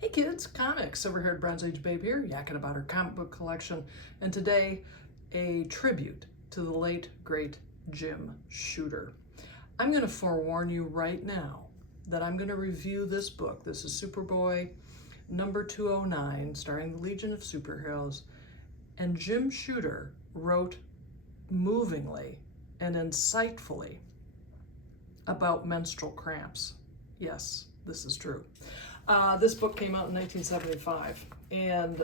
Hey kids, comics, silver-haired Bronze Age babe here, yakking about her comic book collection, and today a tribute to the late, great Jim Shooter. I'm going to forewarn you right now that I'm going to review this book. This is Superboy number 209, starring the Legion of Superheroes, and Jim Shooter wrote movingly and insightfully about menstrual cramps. Yes, this is true. This book came out in 1975, and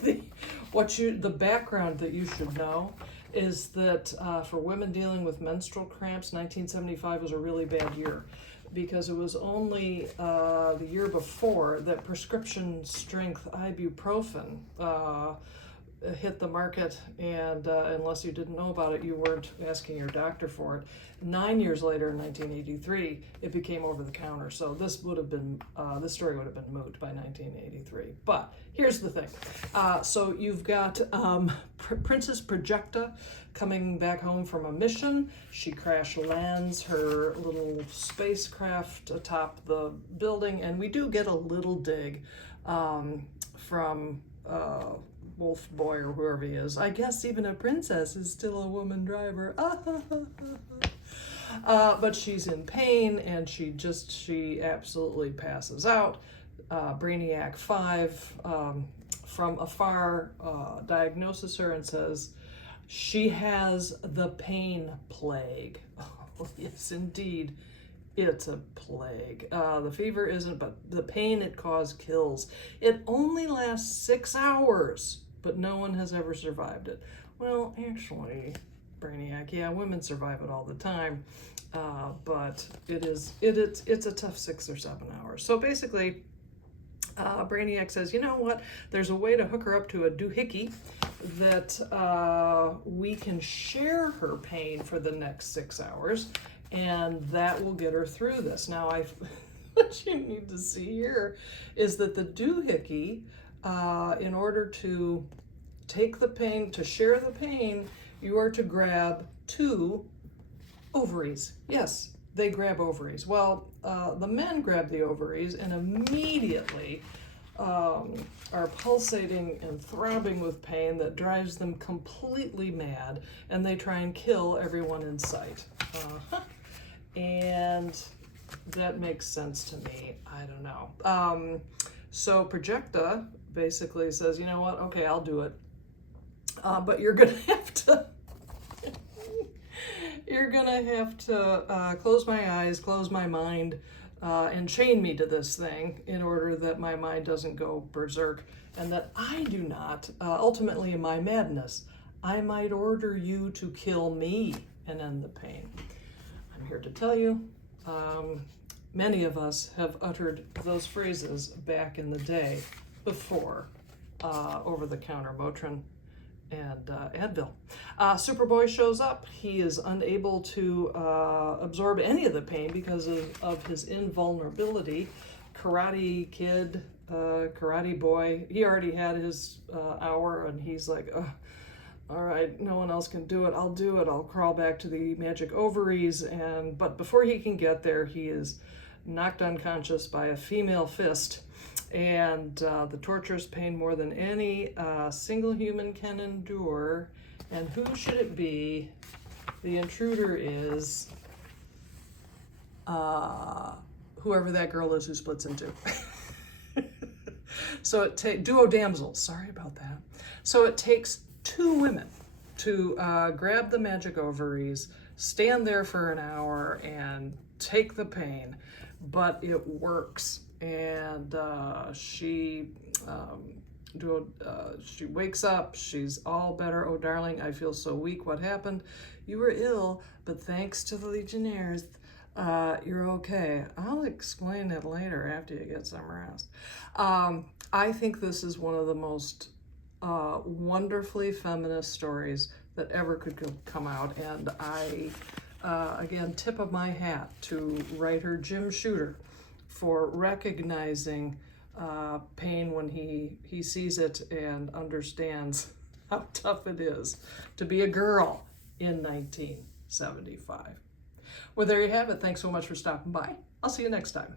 the background that you should know is that for women dealing with menstrual cramps, 1975 was a really bad year because it was only the year before that prescription strength ibuprofen hit the market, and unless you didn't know about it, you weren't asking your doctor for it. 9 years later, in 1983, it became over the counter. So this would have been this story would have been moot by 1983. But here's the thing: so you've got Princess Projecta coming back home from a mission. She crash lands her little spacecraft atop the building, and we do get a little dig from Wolf Boy or whoever he is. I guess even a princess is still a woman driver. But she's in pain, and she absolutely passes out. Brainiac 5 from afar diagnoses her and says she has the pain plague. Oh, yes, indeed. It's a plague. The fever isn't, but the pain it causes kills. It only lasts 6 hours, but no one has ever survived it. Well, actually, Brainiac, yeah, women survive it all the time, but it's a tough 6 or 7 hours. So basically, Brainiac says, you know what? There's a way to hook her up to a doohickey that we can share her pain for the next 6 hours. And that will get her through this. Now, what you need to see here is that the doohickey, in order to take the pain, to share the pain, you are to grab 2 ovaries. Yes, they grab ovaries. Well, the men grab the ovaries and immediately are pulsating and throbbing with pain that drives them completely mad, and they try and kill everyone in sight. And that makes sense to me. I don't know. So Projecta basically says, you know what? Okay, I'll do it. But you're gonna have to close my eyes, close my mind, and chain me to this thing in order that my mind doesn't go berserk, and that I do not, ultimately in my madness, I might order you to kill me and end the pain. I'm here to tell you, many of us have uttered those phrases back in the day before over-the-counter Motrin and Advil. Superboy shows up. He is unable to absorb any of the pain because of his invulnerability. Karate Kid, Karate Boy, he already had his hour, and he's like, all right, no one else can do it. I'll do it. I'll crawl back to the magic ovaries. But before he can get there, he is knocked unconscious by a female fist. And the torturous pain more than any single human can endure. And who should it be? The intruder is whoever that girl is who splits in two. So it takes duo damsels. Sorry about that. So it takes 2 women to grab the magic ovaries, stand there for an hour, and take the pain, but it works. And she wakes up. She's all better. Oh, darling, I feel so weak. What happened? You were ill, but thanks to the Legionnaires, you're okay. I'll explain it later after you get some rest. I think this is one of the most wonderfully feminist stories that ever could come out, and I again, tip of my hat to writer Jim Shooter for recognizing pain when he sees it and understands how tough it is to be a girl in 1975. Well, there you have it. Thanks so much for stopping by. I'll see you next time.